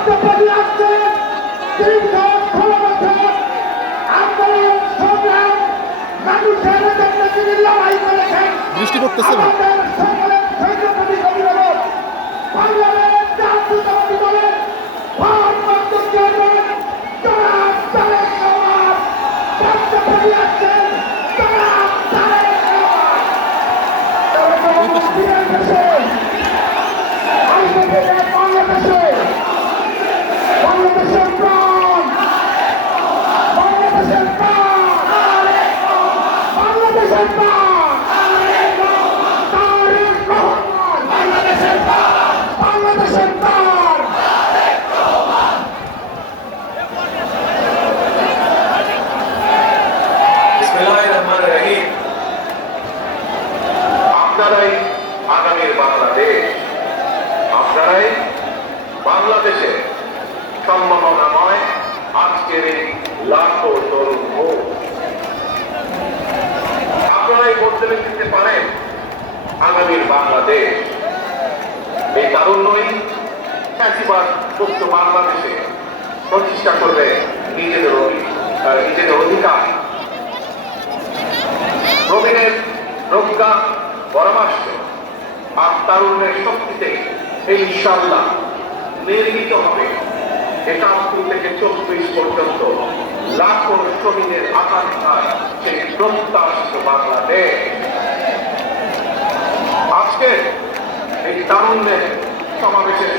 রাষ্ট্রপতি আসছেন দীর্ঘ 16 বছর আন্দোলন সংগ্রাম মানুষের জন্য তিনি লড়াই করেছেন। বৃষ্টি পড়তেছে ভাই। আমাদের সকলের সৈন্যপতি অভিভাবক বাংলাদেশ জাতীয়তাবাদী দলের ভারপ্রাপ্ত চেয়ারম্যান জনাব তারেক রহমান রাষ্ট্রপতি আসছেন জনাব তারেক রহমান। বাংলাদেশের প্রাণ, বাংলাদেশের প্রাণ, বাংলাদেশের প্রাণ, তারেক রহমান, বাংলাদেশের প্রাণ, বাংলাদেশের প্রাণ। বিসমিল্লাহির রহমানির রহিম। আপনারাই আগামীর বাংলাদেশ, আপনারাই বাংলাদেশে সম্ভাবনাময় আজকের এই লাখো তরুণ ভোট। আপনারাই বলতে দিতে পারেন আগামীর বাংলাদেশ। এই তারুণ্যই ফ্যাসিবাদ মুক্ত বাংলাদেশে প্রতিষ্ঠা করবে নিজেদের অধিকার। প্রবীণের রক্ষা পরামর্শ আর তারুণ্যের শক্তিতে এই ইনশাআল্লাহ নির্মিত হবে ৭১ থেকে ২৪ পর্যন্ত লাখো শ্রমিকের আকাঙ্ক্ষার সেই প্রত্যাশিত বাংলাদেশ। আজকে এই তারুণ্যের সমাবেশের